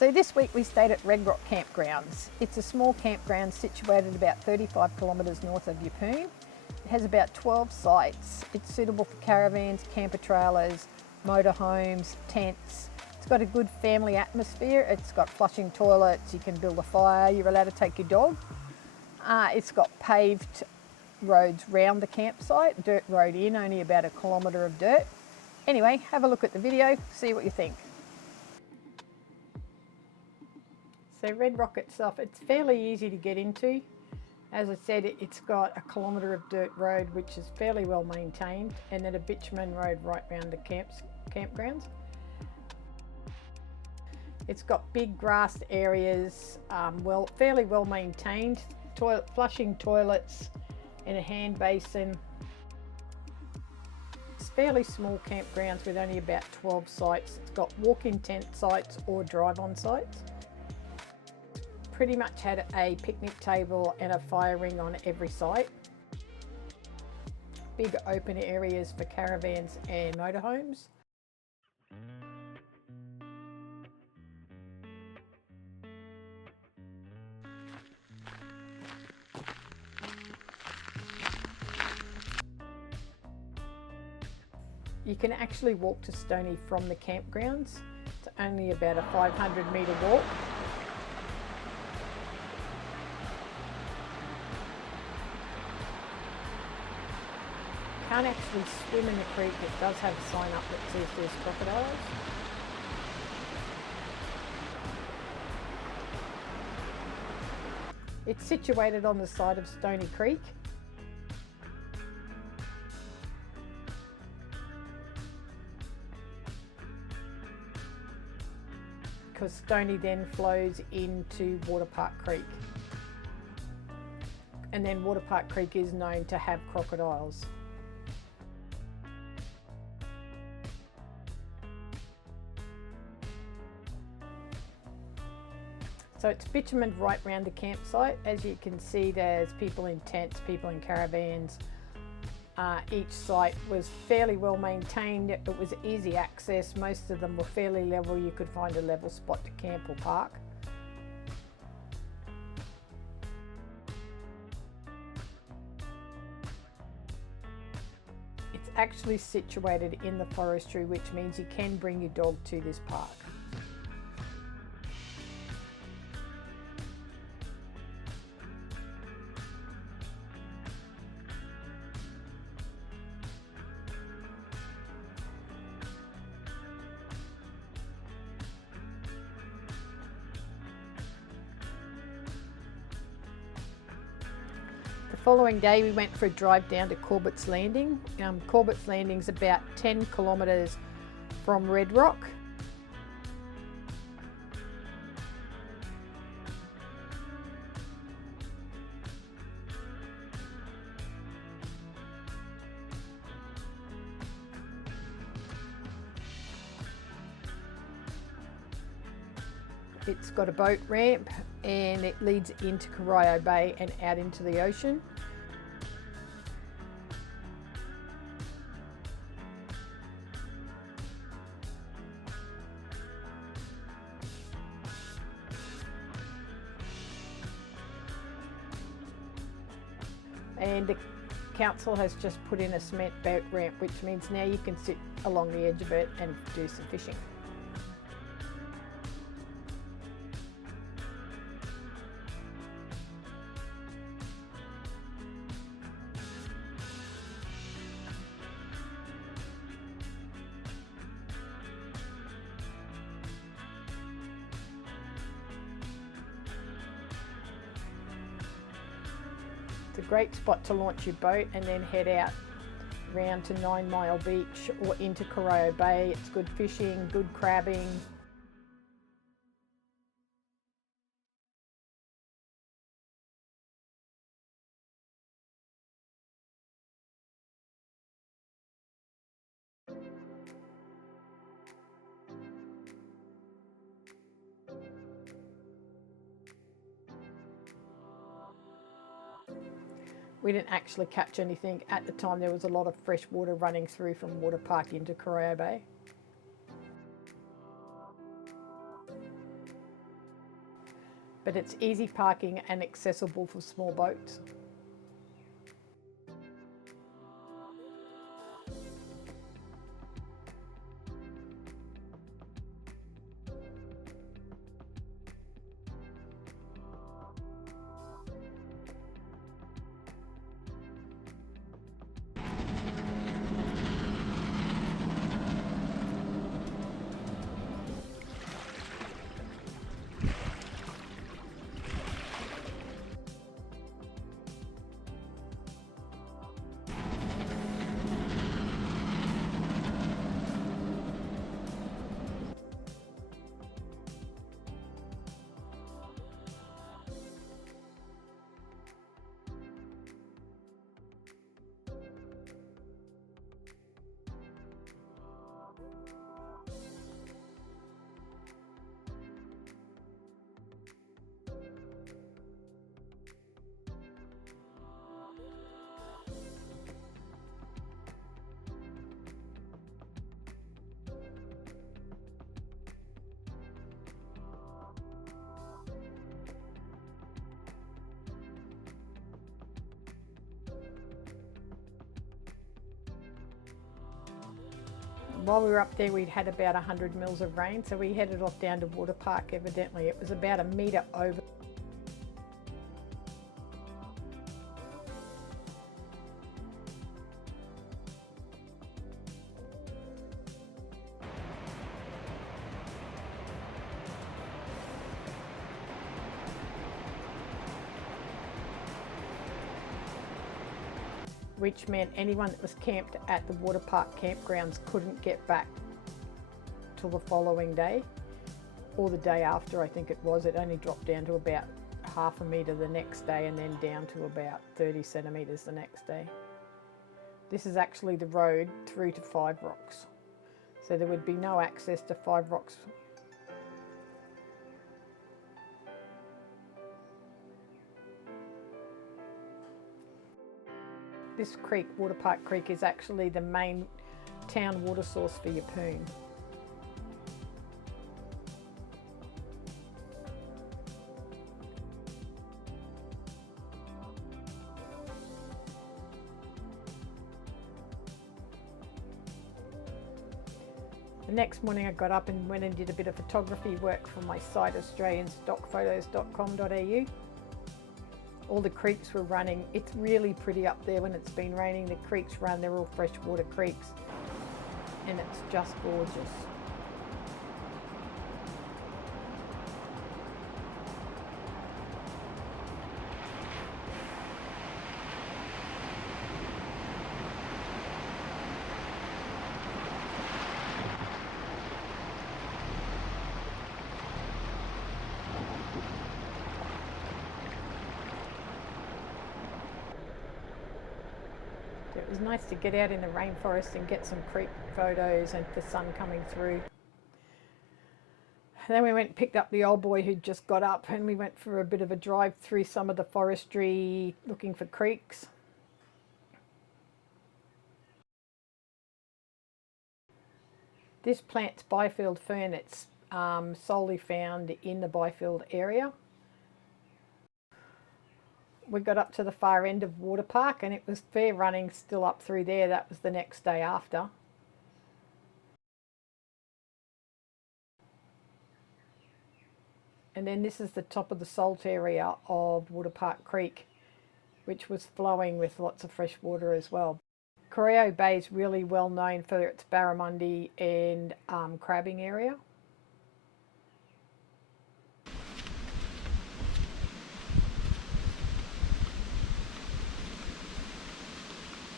So this week we stayed at Red Rock Campgrounds. It's a small campground situated about 35 kilometres north of Yeppoon. It has about 12 sites. It's suitable for caravans, camper trailers, motorhomes, tents. It's got a good family atmosphere. It's got flushing toilets, you can build a fire, you're allowed to take your dog. It's got paved roads round the campsite, dirt road in, only about 1 kilometre of dirt. Anyway, have a look at the video, see what you think. So Red Rock itself, it's fairly easy to get into. As I said, it's got 1 kilometre of dirt road, which is fairly well maintained, and then a bitumen road right round the campgrounds. It's got big grassed areas, fairly well maintained, flushing toilets and a hand basin. It's fairly small campgrounds with only about 12 sites. It's got walk-in tent sites or drive-on sites. Pretty much had a picnic table and a fire ring on every site. Big open areas for caravans and motorhomes. You can actually walk to Stony from the campgrounds. It's only about a 500 metre walk. Can't actually swim in the creek. It does have a sign up that says there's crocodiles. It's situated on the side of Stony Creek. Because Stony then flows into Waterpark Creek. And then Waterpark Creek is known to have crocodiles. So it's bitumen right round the campsite. As you can see, there's people in tents, people in caravans. Each site was fairly well maintained. It was easy access. Most of them were fairly level. You could find a level spot to camp or park. It's actually situated in the forestry, which means you can bring your dog to this park. The following day we went for a drive down to Corbett's Landing. Corbett's Landing is about 10 kilometres from Red Rock. It's got a boat ramp and it leads into Corio Bay and out into the ocean. And the council has just put in a cement boat ramp, which means now you can sit along the edge of it and do some fishing. It's a great spot to launch your boat and then head out round to 9 Mile Beach or into Corio Bay. It's good fishing, good crabbing. We didn't actually catch anything. At the time there was a lot of fresh water running through from Waterpark into Corio Bay. but it's easy parking and accessible for small boats. While we were up there, we'd had about 100 mils of rain, so we headed off down to Water Park. Evidently it was about a metre over. Which meant anyone that was camped at the water park campgrounds couldn't get back till the following day, or the day after, I think it was. It only dropped down to about half a metre the next day, and then down to about 30 centimetres the next day. This is actually the road through to Five Rocks, so there would be no access to Five Rocks. This creek, Water Park Creek, is actually the main town water source for Yeppoon. The next morning I got up and went and did a bit of photography work for my site, australianstockphotos.com.au. All the creeks were running. It's really pretty up there when it's been raining. The creeks run, they're all freshwater creeks, and it's just gorgeous. It was nice to get out in the rainforest and get some creek photos and the sun coming through. Then we went and picked up the old boy who'd just got up, and we went for a bit of a drive through some of the forestry looking for creeks. This plant's Byfield fern. It's solely found in the Byfield area. We got up to the far end of Water Park, and it was fair running still up through there. That was the next day after. And then this is the top of the salt area of Water Park Creek, which was flowing with lots of fresh water as well. Corio Bay is really well known for its barramundi and crabbing area.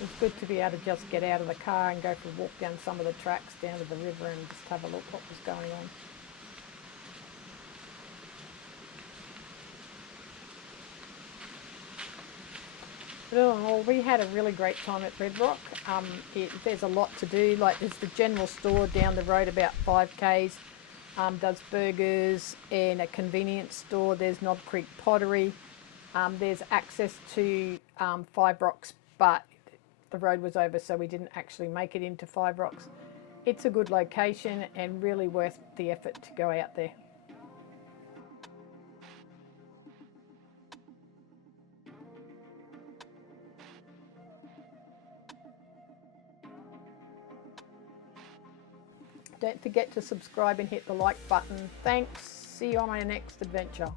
It's good to be able to just get out of the car and go for a walk down some of the tracks down to the river and just have a look what was going on. But all in all, we had a really great time at Red Rock. There's a lot to do. Like, there's the general store down the road about 5 k's, does burgers, and a convenience store. There's Knob Creek Pottery. There's access to Five Rocks, but the road was over, so we didn't actually make it into Five Rocks. It's a good location and really worth the effort to go out there. Don't forget to subscribe and hit the like button. Thanks. See you on our next adventure.